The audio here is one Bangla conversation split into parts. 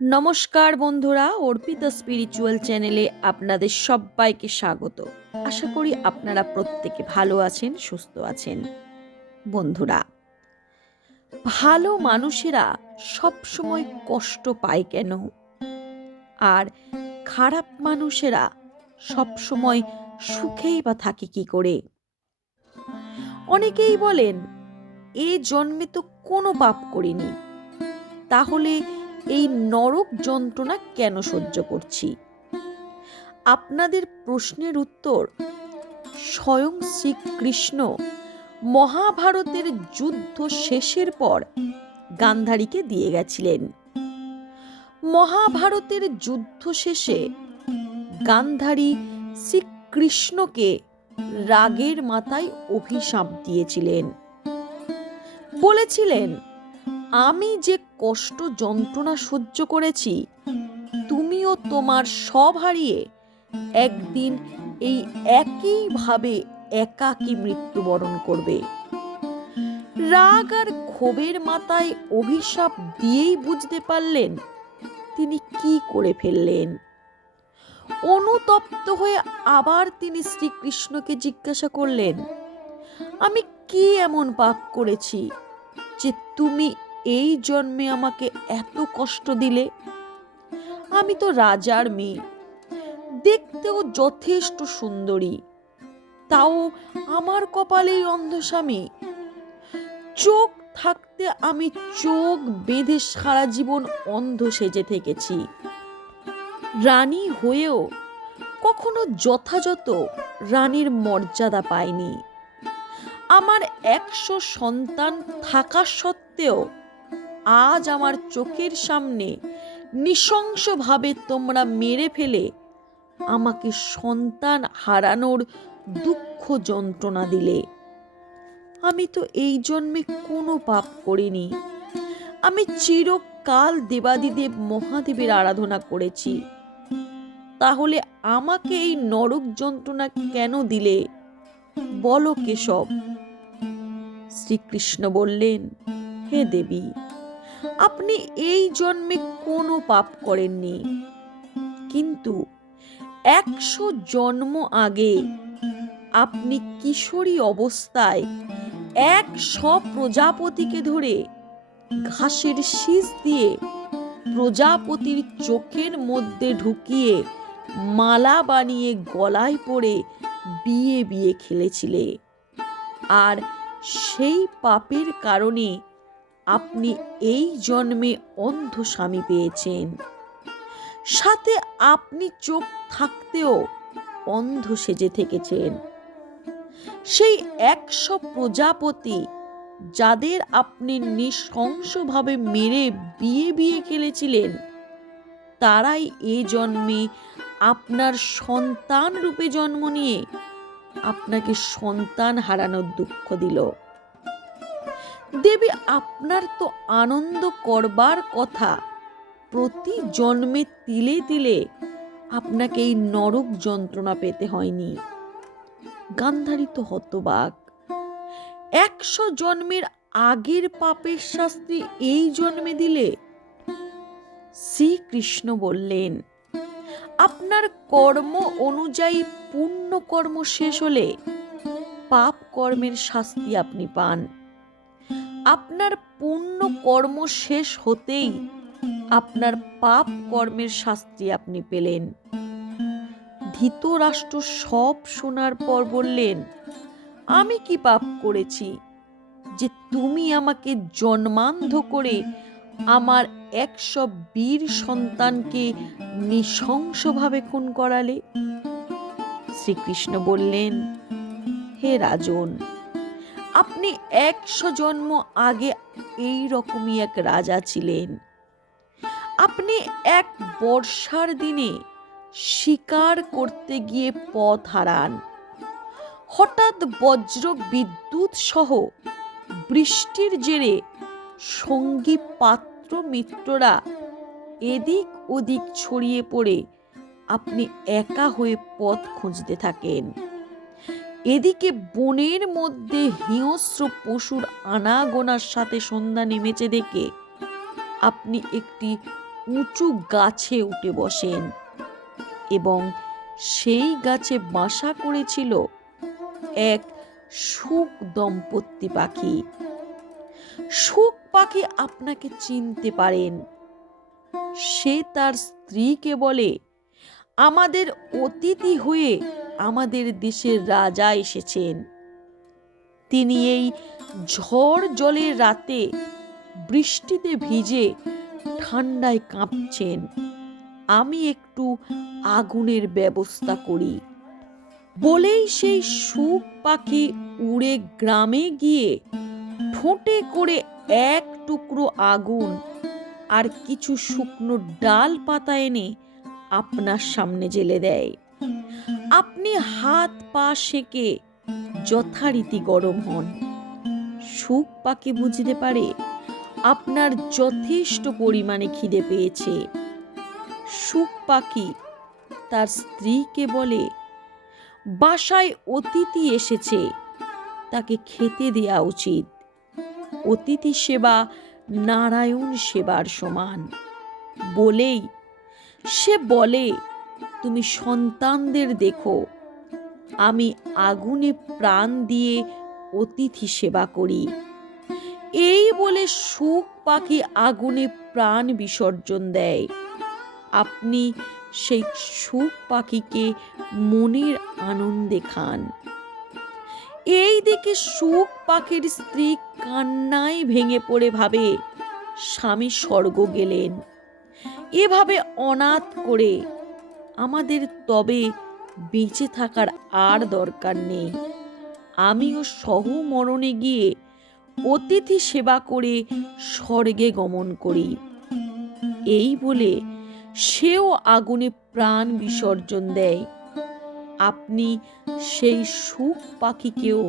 নমস্কার বন্ধুরা, অর্পিতা স্পিরিচুয়াল চ্যানেলে আপনাদের সবাইকে স্বাগত। আশা করি আপনারা প্রত্যেকে ভালো আছেন, সুস্থ আছেন। বন্ধুরা, ভালো মানুষেরা সবসময় কষ্ট পায় কেন? আর খারাপ মানুষেরা সবসময় সুখেই বা থাকে কি করে? অনেকেই বলেন, এ জন্মে তো কোনো পাপ করিনি, তাহলে এই নরক যন্ত্রণা কেন সহ্য করছি? আপনাদের প্রশ্নের উত্তর স্বয়ং শ্রীকৃষ্ণ মহাভারতের যুদ্ধ শেষের পর গান্ধারীকে দিয়ে গেছিলেন। মহাভারতের যুদ্ধ শেষে গান্ধারী শ্রীকৃষ্ণকে রাগের মাথায় অভিশাপ দিয়েছিলেন। বলেছিলেন, আমি যে কষ্ট যন্ত্রণা সহ্য করেছি, তুমিও তোমার সব হারিয়ে একদিন এই একইভাবে একাকী মৃত্যুবরণ করবে। রাগ আর ক্ষোভের মাথায় অভিশাপ দিয়েই বুঝতে পারলেন তিনি কি করে ফেললেন। অনুতপ্ত হয়ে আবার তিনি শ্রীকৃষ্ণকে জিজ্ঞাসা করলেন, আমি কি এমন পাপ করেছি যে তুমি এই জন্মে আমাকে এত কষ্ট দিলে? আমি তো রাজার মেয়ে, দেখতেও যথেষ্ট সুন্দরী, তাও আমার কপালেই অন্ধ স্বামী। চোখ থাকতে আমি চোখ বেঁধে সারা জীবন অন্ধ সেজে থেকেছি। রানী হয়েও কখনো যথাযথ রানীর মর্যাদা পাইনি। আমার 100 সন্তান থাকা সত্ত্বেও আজ আমার চোখের সামনে নৃশংসভাবে তোমরা মেরে ফেলে আমাকে সন্তান হারানোর দুঃখ যন্ত্রণা দিলে। আমি তো এই জন্মে কোনো পাপ করিনি। আমি চিরকাল দেবাদিদেব মহাদেবের আরাধনা করেছি, তাহলে আমাকে এই নরক যন্ত্রণা কেন দিলে? বলো কেশব। শ্রীকৃষ্ণ বললেন, হে দেবী, আপনি এই জন্মে কোনো পাপ করেননি, কিন্তু 100 জন্ম আগে আপনি কিশোরী অবস্থায় 100 প্রজাপতিকে ধরে ঘাসের শীষ দিয়ে প্রজাপতির চোখের মধ্যে ঢুকিয়ে মালা বানিয়ে গলায় পরে বিয়ে বিয়ে খেলেছিলে। আর সেই পাপের কারণে আপনি এই জন্মে অন্ধ স্বামী পেয়েছেন। সাথে আপনি চোখ থাকতেও অন্ধ সেজে থেকেছেন। সেই 100 প্রজাপতি যাদের আপনি নৃশংসভাবে মেরে বিয়ে বিয়ে খেলেছিলেন, তারাই এই জন্মে আপনার সন্তান রূপে জন্ম নিয়ে আপনাকে সন্তান হারানোর দুঃখ দিল। দেবী, আপনার তো আনন্দ করবার কথা, প্রতি জন্মে তিলে তিলে আপনাকে এই নরক যন্ত্রণা পেতে হয়নি। গান্ধারী তো হতবাক। 100 জন্মের আগের পাপের শাস্তি এই জন্মে দিলে? শ্রীকৃষ্ণ বললেন, আপনার কর্ম অনুযায়ী পুণ্য কর্ম শেষ হলে পাপ কর্মের শাস্তি আপনি পান। আপনার পুণ্য কর্ম শেষ হতেই আপনার পাপ কর্মের শাস্তি আপনি পেলেন। ধৃতরাষ্ট্র সব শোনার পর বললেন, আমি কি পাপ করেছি যে তুমি আমাকে জন্মান্ধ করে আমার 100 বীর সন্তানকে নৃশংসভাবে খুন করালে? শ্রীকৃষ্ণ বললেন, হে রাজন, আপনি 100 জন্ম আগে এই রকমই এক রাজা ছিলেন। আপনি এক বর্ষার দিনে শিকার করতে গিয়ে পথ হারান। হঠাৎ বজ্র বিদ্যুৎ সহ বৃষ্টির জেরে সঙ্গী পাত্র মিত্ররা এদিক ওদিক ছড়িয়ে পড়ে আপনি একা হয়ে পথ খুঁজতে থাকেন। এদিকে বনের মধ্যে হিংস্র পশুর আনাগোনার সাথে সন্ধ্যা নেমেছে দেখে আপনি একটি উঁচু গাছে উঠে বসেন এবং সেই গাছে বাসা করেছিল এক শুক দম্পতি পাখি। শুক পাখি আপনাকে চিনতে পারেন। সে তার স্ত্রীকে বলে, আমাদের অতিথি হয়ে আমাদের দেশের রাজা এসেছেন। তিনি এই ঝড় জলের রাতে বৃষ্টিতে ভিজে ঠান্ডায় কাঁপছেন। আমি একটু আগুনের ব্যবস্থা করি। বলেই সেই শুক পাখি উড়ে গ্রামে গিয়ে ঠোঁটে করে এক টুকরো আগুন আর কিছু শুকনো ডাল পাতা এনে আপনার সামনে জেলে দেয়। আপনি হাত পা সেঁকে যথারীতি গরম হন। শুক পাখি বুঝতে পারে আপনার যথেষ্ট পরিমাণে খিদে পেয়েছে। শুক পাখি তার স্ত্রীকে বলে, বাসায় অতিথি এসেছে, তাকে খেতে দেয়া উচিত। অতিথি সেবা নারায়ণ সেবার সমান। বলেই সে বলে, তুমি সন্তানদের দেখো, আমি আগুনে প্রাণ দিয়ে অতিথি সেবা করি। এই বলে শুক পাখি আগুনে প্রাণ বিসর্জন দেয়। আপনি সেই শুক পাখিকে মনের আনন্দে খান। এই দিকে শুক পাখির স্ত্রী কান্নায় ভেঙে পড়ে ভাবে, স্বামী স্বর্গ গেলেন, এভাবে অনাথ করে আমাদের তবে বেঁচে থাকার আর দরকার নেই। আমিও সহমরণে গিয়ে অতিথি সেবা করে স্বর্গে গমন করি। এই বলে সেও আগুনে প্রাণ বিসর্জন দেয়। আপনি সেই শুক পাখিকেও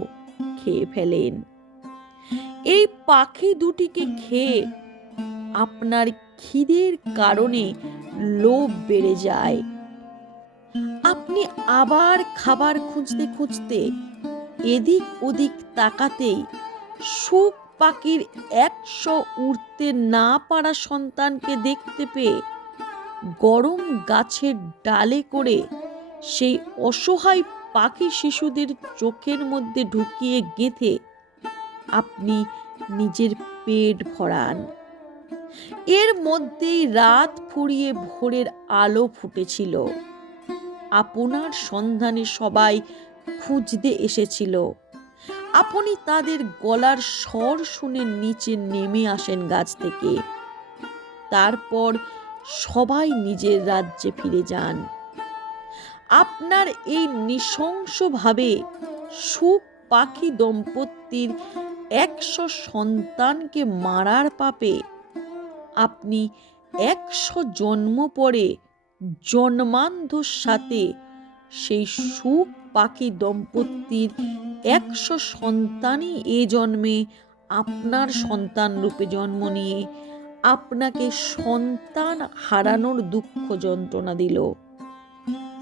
খেয়ে ফেলেন। এই পাখি দুটিকে খেয়ে আপনার খিদের কারণে লোভ বেড়ে যায়। আপনি আবার খাবার খুঁজতে খুঁজতে এদিক ওদিক তাকাতেই শুক পাখির 100 উড়তে না পারা সন্তানকে দেখতে পেয়ে গরম গাছের ডালে করে সেই অসহায় পাখি শিশুদের চোখের মধ্যে ঢুকিয়ে গেঁথে আপনি নিজের পেট ভরান। এর মধ্যেই রাত ফুরিয়ে ভোরের আলো ফুটেছিল। আপনার সন্ধানে সবাই খুঁজতে এসেছিল। আপনি তাদের গলার স্বর শুনে নিচে নেমে আসেন গাছ থেকে। তারপর সবাই নিজের রাজ্যে ফিরে যান। আপনার এই নৃশংসভাবে শুক পাখি দম্পতির 100 সন্তানকে মারার পাপে আপনি 100 জন্ম পরে জন্মান্ধর সাথে সেই শুক পাখি দম্পতির 100 সন্তানই এ জন্মে আপনার সন্তান রূপে জন্ম নিয়ে আপনাকে সন্তান হারানোর দুঃখ যন্ত্রণা দিল।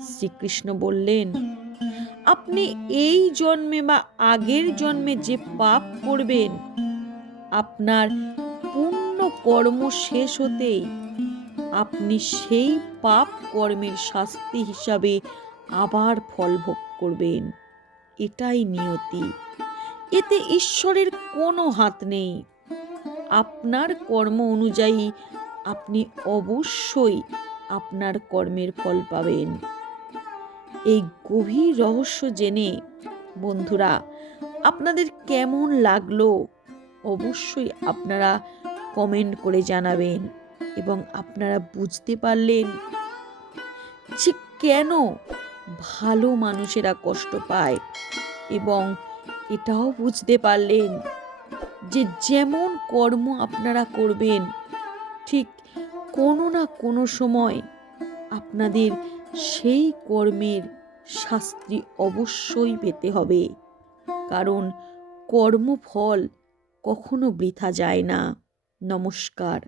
শ্রীকৃষ্ণ বললেন, আপনি এই জন্মে বা আগের জন্মে যে পাপ করবেন, আপনার পুণ্য কর্ম শেষ হতেই আপনি সেই পাপ কর্মের শাস্তি হিসাবে আবার ফল ভোগ করবেন। এটাই নিয়তি। এতে ঈশ্বরের কোনো হাত নেই। আপনার কর্ম অনুযায়ী আপনি অবশ্যই আপনার কর্মের ফল পাবেন। এই গভীর রহস্য জেনে বন্ধুরা আপনাদের কেমন লাগলো অবশ্যই আপনারা কমেন্ট করে জানাবেন। এবং আপনারা বুঝতে পারলেন যে কেন ভালো মানুষেরা কষ্ট পায়, এবং এটাও বুঝতে পারলেন যে যেমন কর্ম আপনারা করবেন ঠিক কোনো না কোনো সময় আপনাদের সেই কর্মের শাস্তি অবশ্যই পেতে হবে, কারণ কর্মফল কখনো বৃথা যায় না। নমস্কার।